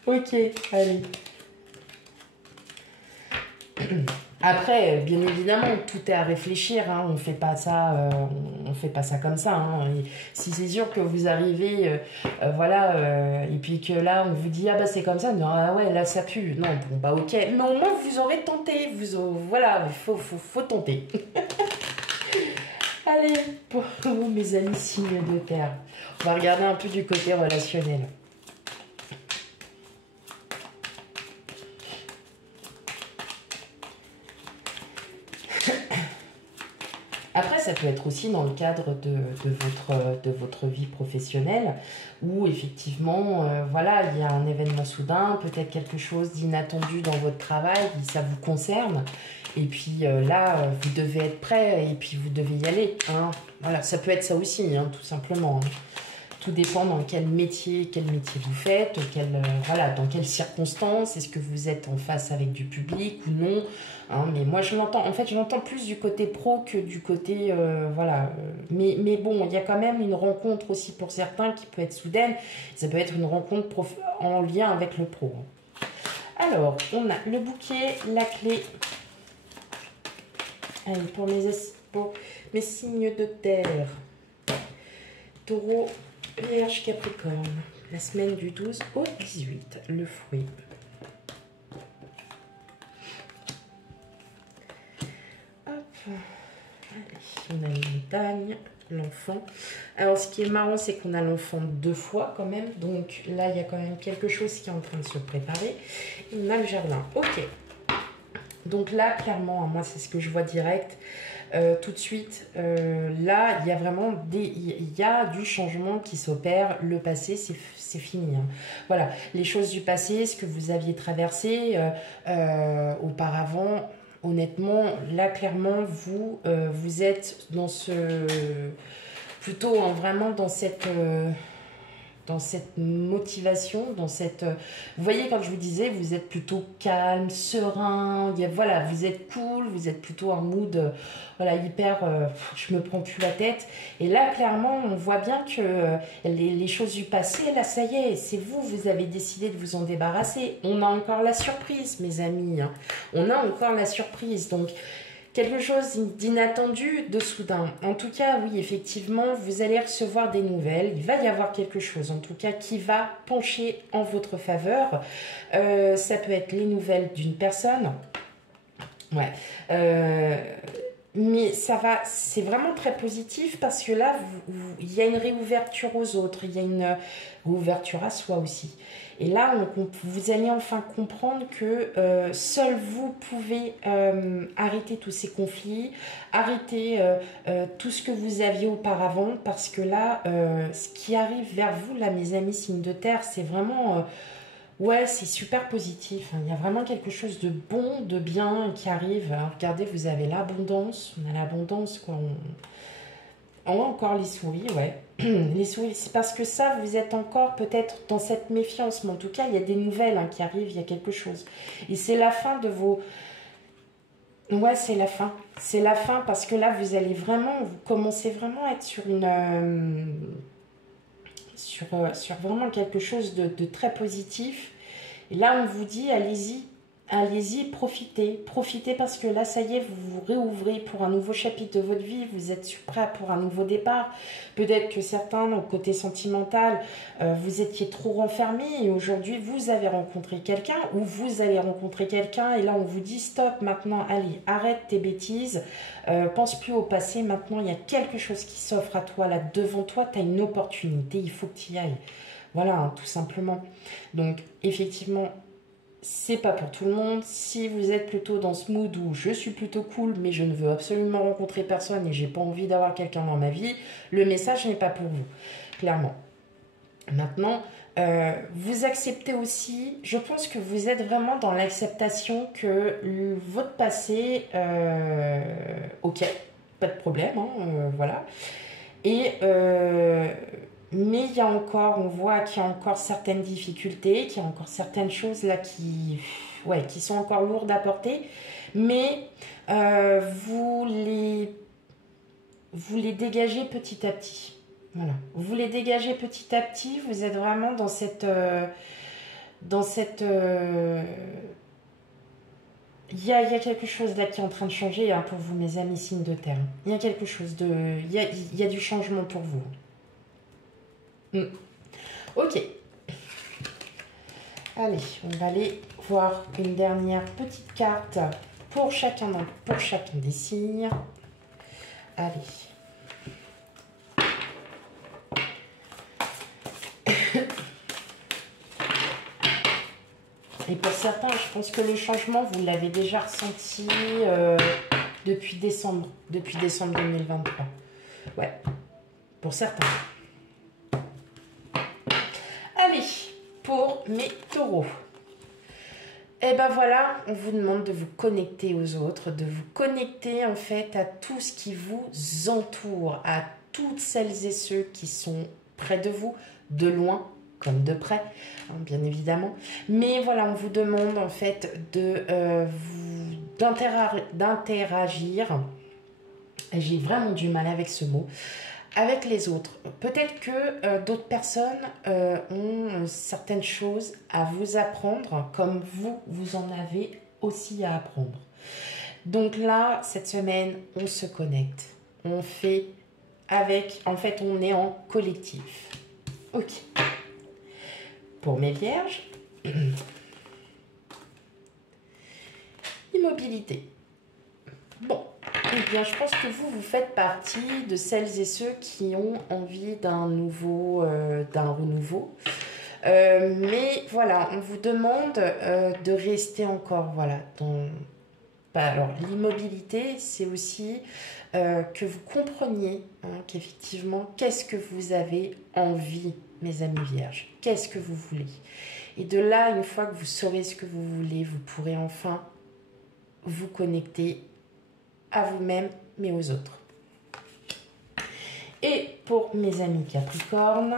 Ok, allez. Après, bien évidemment, tout est à réfléchir. Hein. On fait pas ça, on fait pas ça comme ça. Hein. Et si c'est sûr que vous arrivez, voilà, et puis que là, on vous dit ah bah c'est comme ça, non, ah ouais, là ça pue. Non, bon bah ok. Mais au moins vous aurez tenté. Voilà, faut tenter. Allez, pour vous, mes amis signes de terre, on va regarder un peu du côté relationnel. Après, ça peut être aussi dans le cadre de votre vie professionnelle où effectivement, voilà, il y a un événement soudain, peut-être quelque chose d'inattendu dans votre travail, ça vous concerne. Et puis là, vous devez être prêt et puis vous devez y aller. Hein. Voilà, ça peut être ça aussi, hein, tout simplement. Hein. Tout dépend dans quel métier vous faites, voilà, dans quelles circonstances, est-ce que vous êtes en face avec du public ou non. Hein, mais moi, je l'entends plus du côté pro que du côté, voilà. Mais bon, il y a quand même une rencontre aussi pour certains qui peut être soudaine. Ça peut être une rencontre en lien avec le pro. Alors, on a le bouquet, la clé. Allez, pour mes signes de terre. Taureau, Vierge, Capricorne. La semaine du 12 au 18. Le fruit. Hop. Allez, on a les montagnes, l'enfant. Alors, ce qui est marrant, c'est qu'on a l'enfant 2 fois quand même. Donc là, il y a quand même quelque chose qui est en train de se préparer. Et on a le jardin. Ok. Donc là, clairement, moi, c'est ce que je vois direct. Tout de suite, là, il y a vraiment il y a du changement qui s'opère. Le passé, c'est fini. Hein. Voilà, les choses du passé, ce que vous aviez traversé auparavant, honnêtement, là, clairement, vous êtes dans plutôt vraiment dans cette motivation, vous voyez, quand je vous disais, vous êtes plutôt calme, serein, voilà, vous êtes cool, vous êtes plutôt en mood, voilà, hyper, je me prends plus la tête. Et là, clairement, on voit bien que les choses du passé, là, ça y est, c'est vous avez décidé de vous en débarrasser. On a encore la surprise, mes amis, hein. On a encore la surprise, donc... Quelque chose d'inattendu, de soudain. En tout cas, oui, effectivement, vous allez recevoir des nouvelles. Il va y avoir quelque chose, en tout cas, qui va pencher en votre faveur. Ça peut être les nouvelles d'une personne. Ouais. Mais c'est vraiment très positif parce que là, il y a une réouverture aux autres. Il y a une réouverture à soi aussi. Et là, vous allez enfin comprendre que seul vous pouvez arrêter tous ces conflits, arrêter tout ce que vous aviez auparavant, parce que là, ce qui arrive vers vous, là, mes amis signes de terre, c'est vraiment... ouais, c'est super positif. Hein. Il y a vraiment quelque chose de bon, de bien qui arrive. Alors, regardez, vous avez l'abondance. On a l'abondance, quoi. On a encore les souris, ouais. Les souris, c'est parce que ça, vous êtes encore peut-être dans cette méfiance. Mais en tout cas, il y a des nouvelles qui arrivent, il y a quelque chose. Et c'est la fin de vos... Ouais, c'est la fin. C'est la fin parce que là, vous commencez vraiment à être sur une... sur vraiment quelque chose de très positif. Et là, on vous dit, allez-y. Allez-y, profitez parce que là, ça y est, vous vous réouvrez pour un nouveau chapitre de votre vie, vous êtes prêt pour un nouveau départ. Peut-être que certains, au côté sentimental, vous étiez trop renfermés et aujourd'hui, vous avez rencontré quelqu'un ou vous allez rencontrer quelqu'un et là, on vous dit stop, maintenant, allez, arrête tes bêtises, pense plus au passé, maintenant, il y a quelque chose qui s'offre à toi, là, devant toi, tu as une opportunité, il faut que tu y ailles. Voilà, hein, tout simplement. Donc, effectivement, c'est pas pour tout le monde. Si vous êtes plutôt dans ce mood où je suis plutôt cool, mais je ne veux absolument rencontrer personne et j'ai pas envie d'avoir quelqu'un dans ma vie, le message n'est pas pour vous, clairement. Maintenant, Vous acceptez aussi, je pense que vous êtes vraiment dans l'acceptation que votre passé, ok, pas de problème, hein, voilà. Et mais il y a encore, on voit qu'il y a encore certaines difficultés, qu'il y a encore certaines choses là ouais, qui sont encore lourdes à porter, mais vous les dégagez petit à petit. Voilà. Vous les dégagez petit à petit, vous êtes vraiment dans cette... Il y a quelque chose là qui est en train de changer hein, pour vous, mes amis signes de terre. Il y a quelque chose de... Il y a du changement pour vous. Ok. Allez, on va aller voir une dernière petite carte pour chacun des signes. Allez. Et pour certains, je pense que le changement, vous l'avez déjà ressenti depuis décembre 2023. Ouais, pour certains. Allez, pour mes taureaux. Et ben voilà, on vous demande de vous connecter aux autres, de vous connecter en fait à tout ce qui vous entoure, à toutes celles et ceux qui sont près de vous, de loin comme de près, hein, bien évidemment. Mais voilà, on vous demande en fait d'interagir. J'ai vraiment du mal avec ce mot. Avec les autres. Peut-être que d'autres personnes ont certaines choses à vous apprendre, comme vous en avez aussi à apprendre. Donc là, cette semaine, on se connecte. On fait avec... En fait, on est en collectif. Ok. Pour mes vierges, immobilité. Bon, eh bien, je pense que vous faites partie de celles et ceux qui ont envie d'un renouveau. Mais voilà, on vous demande de rester encore, voilà, dans... Alors, l'immobilité, c'est aussi que vous compreniez hein, qu'effectivement, qu'est-ce que vous avez envie, mes amis vierges? Qu'est-ce que vous voulez? Et de là, une fois que vous saurez ce que vous voulez, vous pourrez enfin vous connecter à vous-même, mais aux autres. Et pour mes amis Capricorne,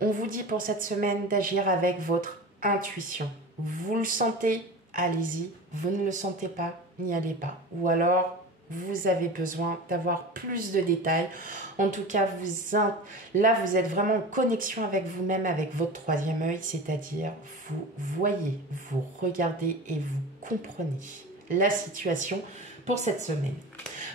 on vous dit pour cette semaine d'agir avec votre intuition. Vous le sentez, allez-y. Vous ne le sentez pas, n'y allez pas. Ou alors, vous avez besoin d'avoir plus de détails. En tout cas, là, vous êtes vraiment en connexion avec vous-même, avec votre troisième œil, c'est-à-dire vous voyez, vous regardez et vous comprenez la situation pour cette semaine.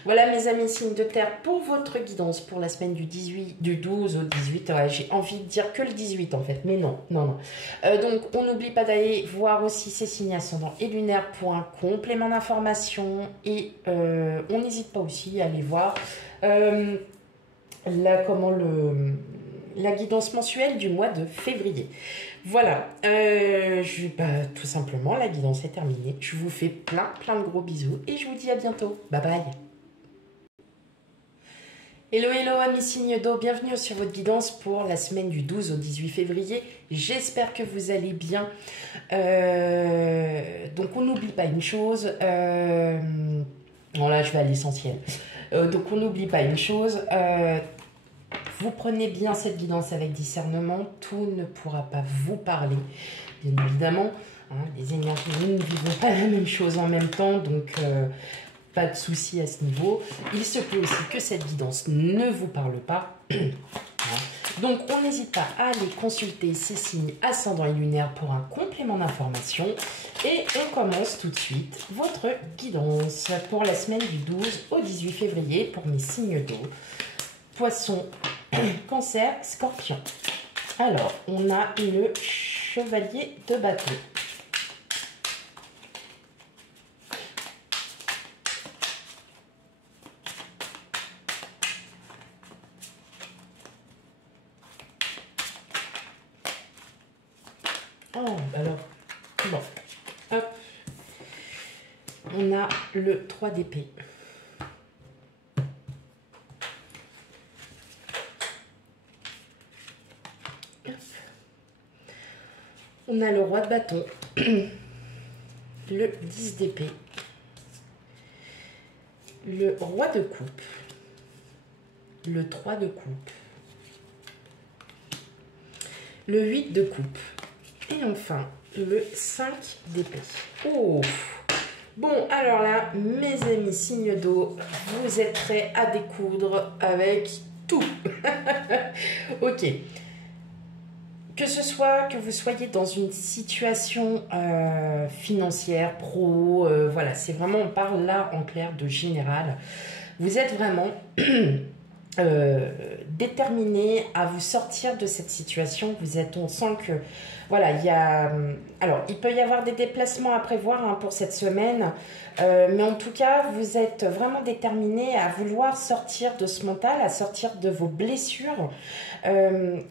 Voilà mes amis signes de terre pour votre guidance pour la semaine du 12 au 18. Ouais, j'ai envie de dire que le 18 en fait, mais non. Donc on n'oublie pas d'aller voir aussi ces signes ascendants et lunaires pour un complément d'information. Et on n'hésite pas aussi à aller voir la guidance mensuelle du mois de février. Voilà, tout simplement, la guidance est terminée. Je vous fais plein de gros bisous et je vous dis à bientôt. Bye bye. Hello, amis signes d'eau, bienvenue sur votre guidance pour la semaine du 12 au 18 février. J'espère que vous allez bien. Donc on n'oublie pas une chose. Bon là, je vais à l'essentiel. Donc on n'oublie pas une chose. Vous prenez bien cette guidance avec discernement. Tout ne pourra pas vous parler, bien évidemment. Hein, les énergies, nous ne vivons pas la même chose en même temps, donc pas de souci à ce niveau. Il se peut aussi que cette guidance ne vous parle pas. Donc on n'hésite pas à aller consulter ces signes ascendants et lunaires pour un complément d'information. Et on commence tout de suite votre guidance pour la semaine du 12 au 18 février pour mes signes d'eau. Poisson, Cancer, Scorpion. Alors, on a le chevalier de bateau. Oh, alors, bon, hop. On a le 3 d'épée. On a le roi de bâton, le 10 d'épée, le roi de coupe, le 3 de coupe, le 8 de coupe et enfin le 5 d'épée. Oh! Bon, alors là, mes amis signes d'eau, vous êtes prêts à découdre avec tout. Ok. Que ce soit que vous soyez dans une situation financière, pro, voilà, c'est vraiment, on parle là en clair de général. Vous êtes vraiment déterminé à vous sortir de cette situation. On sent que, voilà, il y a... Alors, il peut y avoir des déplacements à prévoir hein, pour cette semaine, mais en tout cas, vous êtes vraiment déterminé à vouloir sortir de ce mental, à sortir de vos blessures,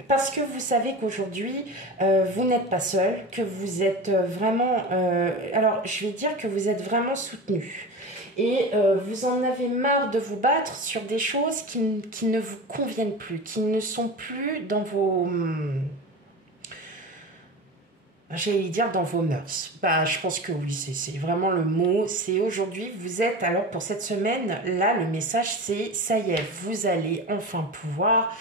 parce que vous savez qu'aujourd'hui, vous n'êtes pas seul, que vous êtes vraiment... alors, je vais dire que vous êtes vraiment soutenu. Et vous en avez marre de vous battre sur des choses qui ne vous conviennent plus, qui ne sont plus dans vos... J'allais dire dans vos mœurs. Bah, je pense que oui, c'est vraiment le mot. C'est aujourd'hui, vous êtes... Alors pour cette semaine, là, le message, c'est ça y est, vous allez enfin pouvoir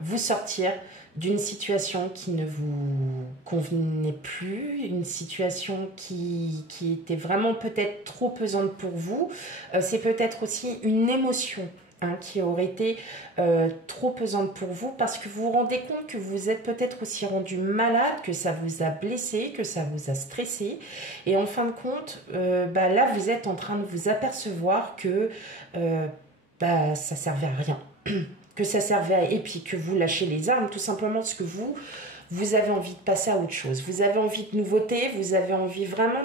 vous sortir d'une situation qui ne vous convenait plus, une situation qui était vraiment peut-être trop pesante pour vous. C'est peut-être aussi une émotion hein, qui aurait été trop pesante pour vous parce que vous vous rendez compte que vous êtes peut-être aussi rendu malade, que ça vous a blessé, que ça vous a stressé. Et en fin de compte, bah là, vous êtes en train de vous apercevoir que bah, ça servait à rien. Que ça servait à... Et puis que vous lâchez les armes, tout simplement parce que vous avez envie de passer à autre chose. Vous avez envie de nouveauté, vous avez envie vraiment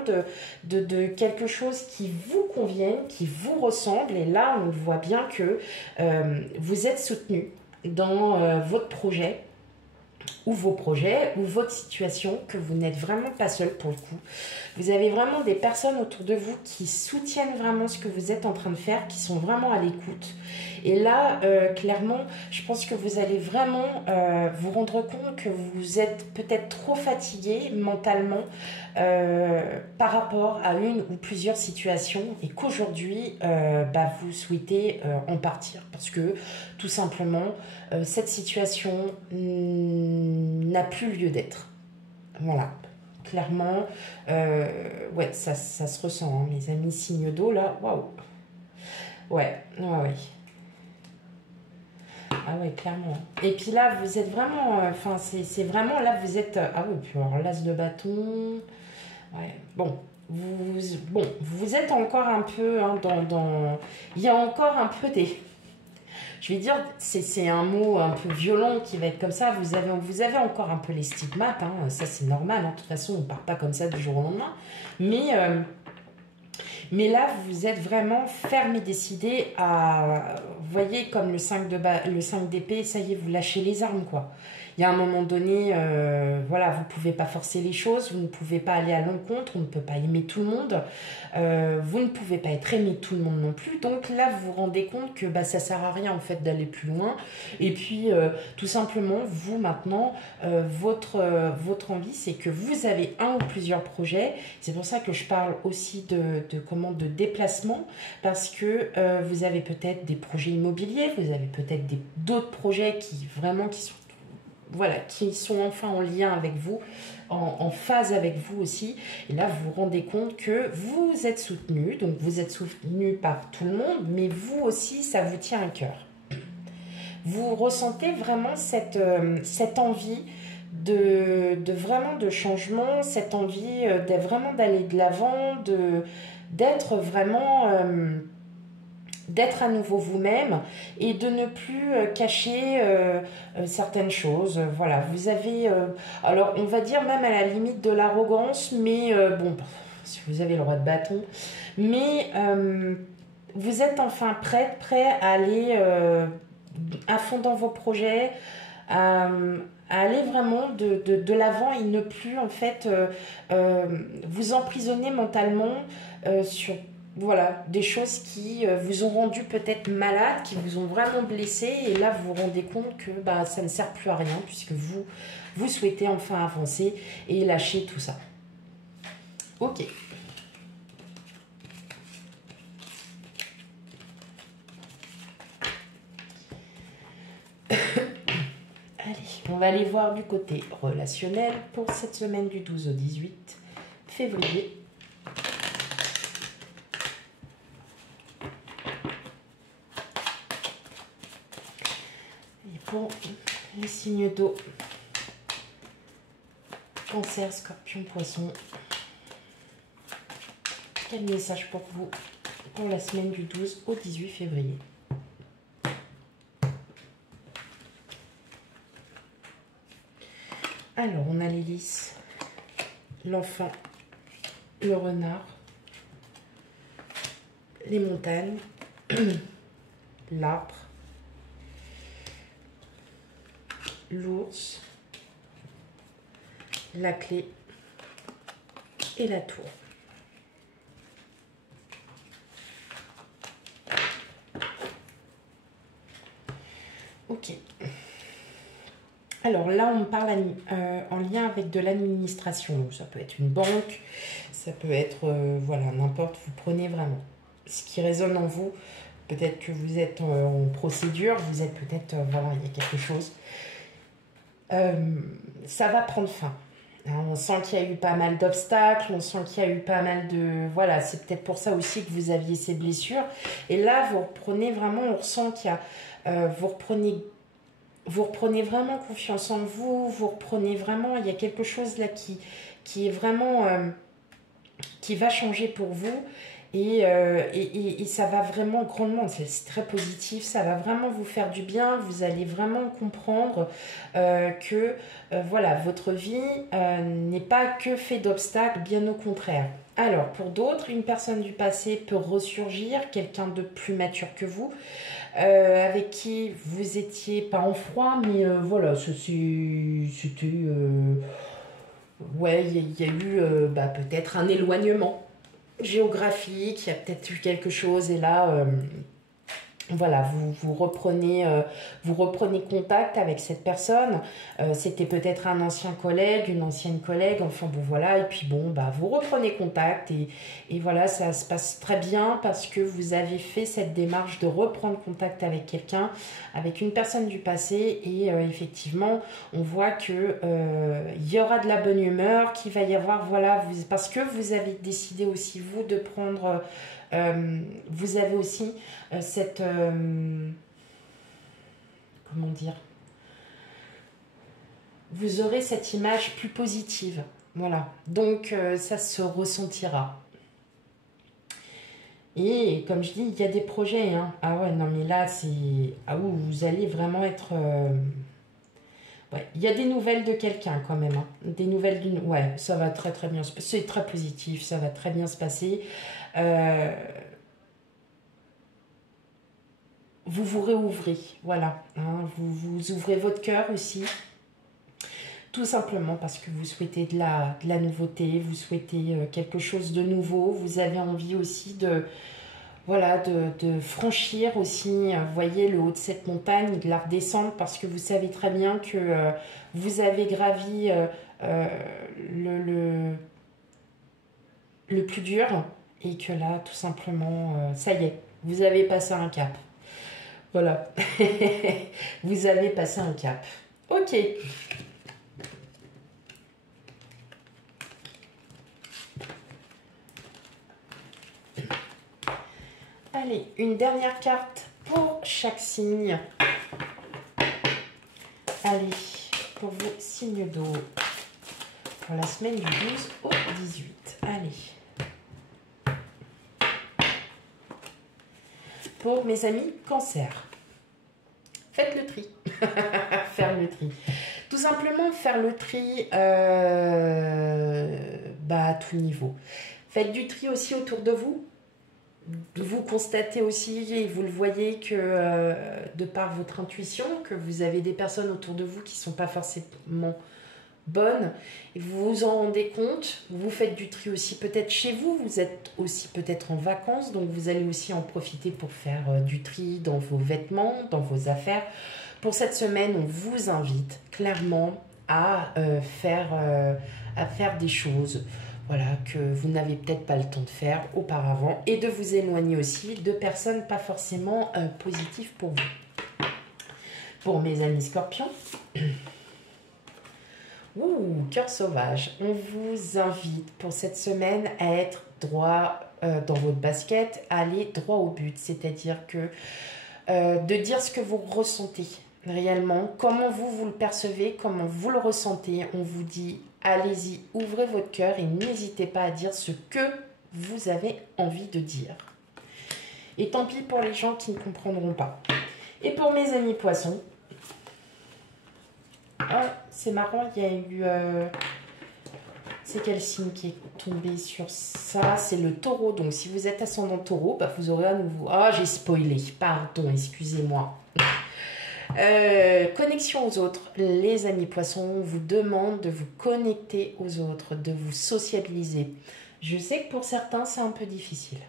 de quelque chose qui vous convienne, qui vous ressemble. Et là, on voit bien que vous êtes soutenu dans votre projet ou vos projets ou votre situation, que vous n'êtes vraiment pas seul pour le coup. Vous avez vraiment des personnes autour de vous qui soutiennent vraiment ce que vous êtes en train de faire, qui sont vraiment à l'écoute. Et là, clairement, je pense que vous allez vraiment vous rendre compte que vous êtes peut-être trop fatigué mentalement par rapport à une ou plusieurs situations et qu'aujourd'hui, bah, vous souhaitez en partir parce que tout simplement, cette situation n'a plus lieu d'être. Voilà. Clairement, ouais, ça se ressent, hein, mes amis signes d'eau, là, waouh. Ouais, ouais, ouais. Ah ouais, clairement. Et puis là, vous êtes vraiment, enfin, c'est vraiment, là, vous êtes, ah oui, puis alors, l'as de bâton, ouais, bon, vous êtes encore un peu, hein, il y a encore un peu des... Je vais dire, c'est un mot un peu violent qui va être comme ça. Vous avez encore un peu les stigmates. Hein, ça, c'est normal. Hein, de toute façon, on ne part pas comme ça du jour au lendemain. Mais là, vous êtes vraiment ferme et décidé à... Vous voyez, comme le 5 d'épée, ça y est, vous lâchez les armes, quoi. Il y a un moment donné, voilà, vous ne pouvez pas forcer les choses, vous ne pouvez pas aller à l'encontre, on ne peut pas aimer tout le monde, vous ne pouvez pas être aimé de tout le monde non plus. Donc là, vous vous rendez compte que bah, ça ne sert à rien en fait d'aller plus loin. Et puis, tout simplement, vous maintenant, votre envie, c'est que vous avez un ou plusieurs projets. C'est pour ça que je parle aussi de déplacement, parce que vous avez peut-être des projets immobiliers, vous avez peut-être d'autres projets qui sont voilà, qui sont enfin en lien avec vous, en phase avec vous aussi. Et là, vous vous rendez compte que vous êtes soutenu, donc vous êtes soutenu par tout le monde, mais vous aussi, ça vous tient à cœur. Vous ressentez vraiment cette envie vraiment de changement, cette envie vraiment d'aller de l'avant, d'être vraiment... d'être à nouveau vous-même et de ne plus cacher certaines choses. Voilà, vous avez, alors on va dire même à la limite de l'arrogance, mais bon, si vous avez le roi de bâton, mais vous êtes enfin prêt à aller à fond dans vos projets, à aller vraiment de l'avant et ne plus en fait vous emprisonner mentalement sur voilà, des choses qui vous ont rendu peut-être malade, qui vous ont vraiment blessé, et là vous vous rendez compte que bah, ça ne sert plus à rien puisque vous souhaitez enfin avancer et lâcher tout ça. Ok. Allez, on va aller voir du côté relationnel pour cette semaine du 12 au 18 février. Et pour les signes d'eau, Cancer, Scorpion, Poisson, quel message pour vous pour la semaine du 12 au 18 février? Alors, on a l'hélice, l'enfant, le renard, les montagnes, l'arbre, l'ours, la clé et la tour. Ok. Alors là, on parle en lien avec de l'administration. Donc ça peut être une banque, ça peut être, voilà, n'importe, vous prenez vraiment ce qui résonne en vous. Peut-être que vous êtes en procédure, vous êtes peut-être, voilà, il y a quelque chose. Ça va prendre fin. Hein, on sent qu'il y a eu pas mal d'obstacles, on sent qu'il y a eu pas mal de... Voilà, c'est peut-être pour ça aussi que vous aviez ces blessures. Et là, vous reprenez vraiment, on ressent qu'il y a... vous reprenez vraiment confiance en vous, vous reprenez vraiment... Il y a quelque chose là qui est vraiment... qui va changer pour vous. Et ça va vraiment grandement, c'est très positif, ça va vraiment vous faire du bien, vous allez vraiment comprendre que voilà, votre vie n'est pas que fait d'obstacles, bien au contraire. Alors, pour d'autres, une personne du passé peut ressurgir, quelqu'un de plus mature que vous, avec qui vous étiez pas en froid, mais voilà, c'était... ouais, il y a eu peut-être un éloignement géographique, il y a peut-être eu quelque chose et là, voilà, vous reprenez contact avec cette personne. C'était peut-être un ancien collègue, une ancienne collègue, enfin bon voilà, et puis bon, bah, vous reprenez contact et voilà, ça se passe très bien parce que vous avez fait cette démarche de reprendre contact avec quelqu'un, avec une personne du passé et effectivement, on voit que il y aura de la bonne humeur, qu'il va y avoir, voilà, parce que vous avez décidé aussi, vous, de prendre... vous avez aussi cette... comment dire? Vous aurez cette image plus positive. Voilà. Donc, ça se ressentira. Et comme je dis, il y a des projets. Hein. Ah ouais, non, mais là, c'est... Ah oui, vous allez vraiment être... Ouais. Il y a des nouvelles de quelqu'un quand même. Hein. Des nouvelles d'une... Ouais, ça va très très bien se passer. C'est très positif, ça va très bien se passer. Vous vous réouvrez, voilà. Hein, vous ouvrez votre cœur aussi. Tout simplement parce que vous souhaitez de la nouveauté, vous souhaitez quelque chose de nouveau. Vous avez envie aussi de... Voilà, de franchir aussi, vous voyez, le haut de cette montagne, de la redescendre parce que vous savez très bien que vous avez gravi le plus dur et que là, tout simplement, ça y est, vous avez passé un cap. Voilà, vous avez passé un cap. Ok. Allez, une dernière carte pour chaque signe. Allez, pour vos signes d'eau. Pour la semaine du 12 au 18. Allez. Pour mes amis Cancer. Faites le tri. Faire le tri. Tout simplement faire le tri à tout niveau. Faites du tri aussi autour de vous. Vous constatez aussi et vous le voyez que de par votre intuition, que vous avez des personnes autour de vous qui ne sont pas forcément bonne, et vous vous en rendez compte, vous faites du tri aussi peut-être chez vous, vous êtes aussi peut-être en vacances, donc vous allez aussi en profiter pour faire du tri dans vos vêtements, dans vos affaires. Pour cette semaine, on vous invite clairement à faire des choses, voilà, que vous n'avez peut-être pas le temps de faire auparavant, et de vous éloigner aussi de personnes pas forcément positives pour vous. Pour mes amis scorpions, ouh, cœur sauvage, on vous invite pour cette semaine à être droit dans votre basket, à aller droit au but, c'est-à-dire que de dire ce que vous ressentez réellement, comment vous le percevez, comment vous le ressentez. On vous dit, allez-y, ouvrez votre cœur et n'hésitez pas à dire ce que vous avez envie de dire. Et tant pis pour les gens qui ne comprendront pas. Et pour mes amis poissons, ah, c'est marrant, il y a eu... c'est quel signe qui est tombé sur ça? C'est le taureau. Donc, si vous êtes ascendant taureau, bah, vous aurez à nouveau... Ah, j'ai spoilé. Pardon, excusez-moi. Connexion aux autres. Les amis poissons, on vous demande de vous connecter aux autres, de vous sociabiliser. Je sais que pour certains, c'est un peu difficile.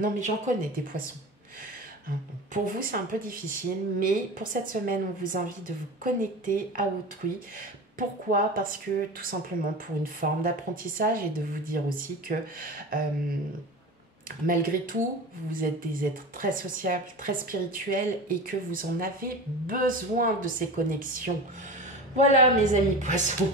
Non, mais j'en connais des poissons. Pour vous, c'est un peu difficile, mais pour cette semaine, on vous invite de vous connecter à autrui. Pourquoi? Parce que tout simplement pour une forme d'apprentissage et de vous dire aussi que malgré tout, vous êtes des êtres très sociables, très spirituels et que vous en avez besoin de ces connexions. Voilà mes amis poissons.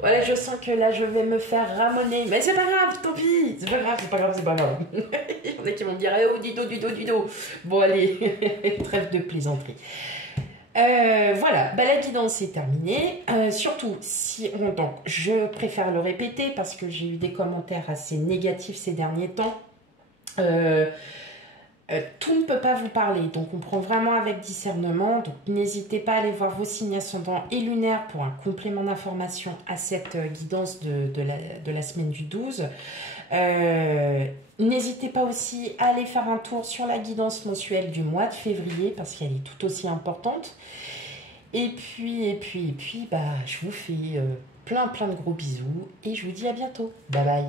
Voilà, je sens que là, je vais me faire ramoner. Mais c'est pas grave, tant pis. C'est pas grave, c'est pas grave, c'est pas grave. Il y en a qui vont me dire, oh, du dos. Bon, allez, trêve de plaisanterie. Voilà, bah, la guidance est terminée. Surtout, donc, je préfère le répéter parce que j'ai eu des commentaires assez négatifs ces derniers temps. Tout ne peut pas vous parler, donc on prend vraiment avec discernement. Donc n'hésitez pas à aller voir vos signes ascendants et lunaires pour un complément d'information à cette guidance de la semaine du 12. N'hésitez pas aussi à aller faire un tour sur la guidance mensuelle du mois de février parce qu'elle est tout aussi importante. Et puis, bah, je vous fais plein de gros bisous et je vous dis à bientôt. Bye bye.